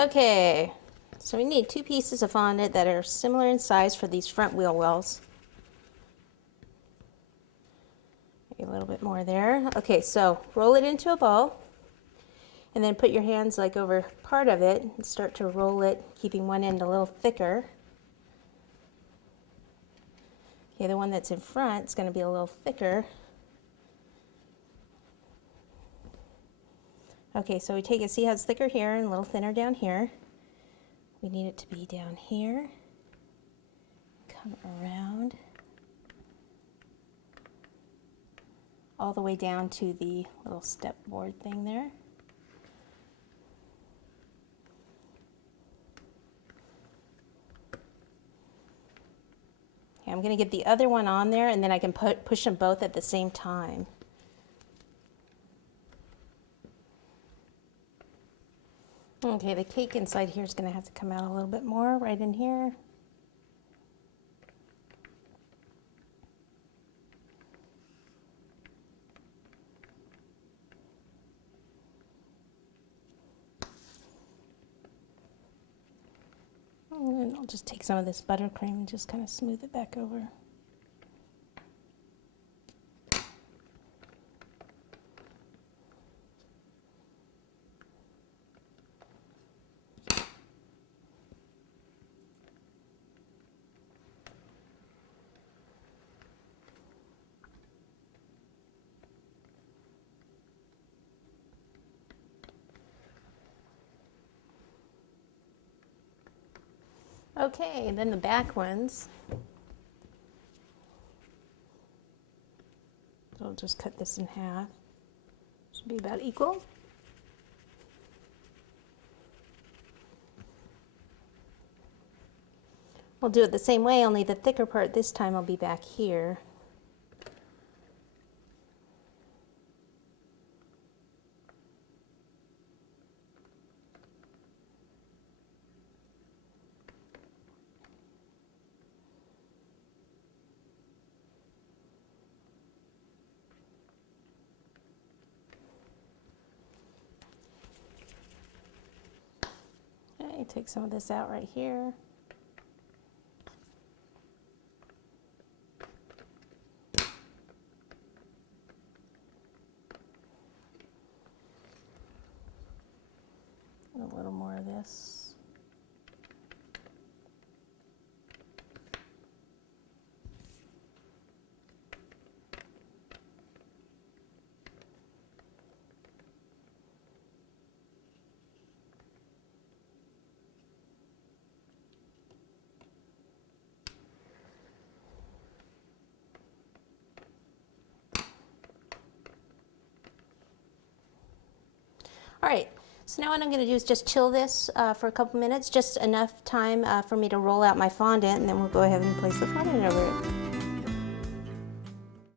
Okay, so we need 2 pieces of fondant that are similar in size for these front wheel wells. Maybe a little bit more there. Okay, so roll it into a ball and then put your hands like over part of it and start to roll it, keeping one end a little thicker. Okay, the one that's in front is going to be a little thicker. Okay, so we take it, see how it's thicker here and a little thinner down here. We need it to be down here. Come around all the way down to the little step board thing there. Okay, I'm going to get the other one on there and then I can push them both at the same time. Okay, the cake inside here is going to have to come out a little bit more right in here. And I'll just take some of this buttercream and just kind of smooth it back over. Okay, and then the back ones. So I'll just cut this in half. Should be about equal. We'll do it the same way, only the thicker part this time will be back here. Okay, take some of this out right here. And a little more of this. All right, so now what I'm going to do is just chill this for a couple minutes, just enough time for me to roll out my fondant, and then we'll go ahead and place the fondant over it.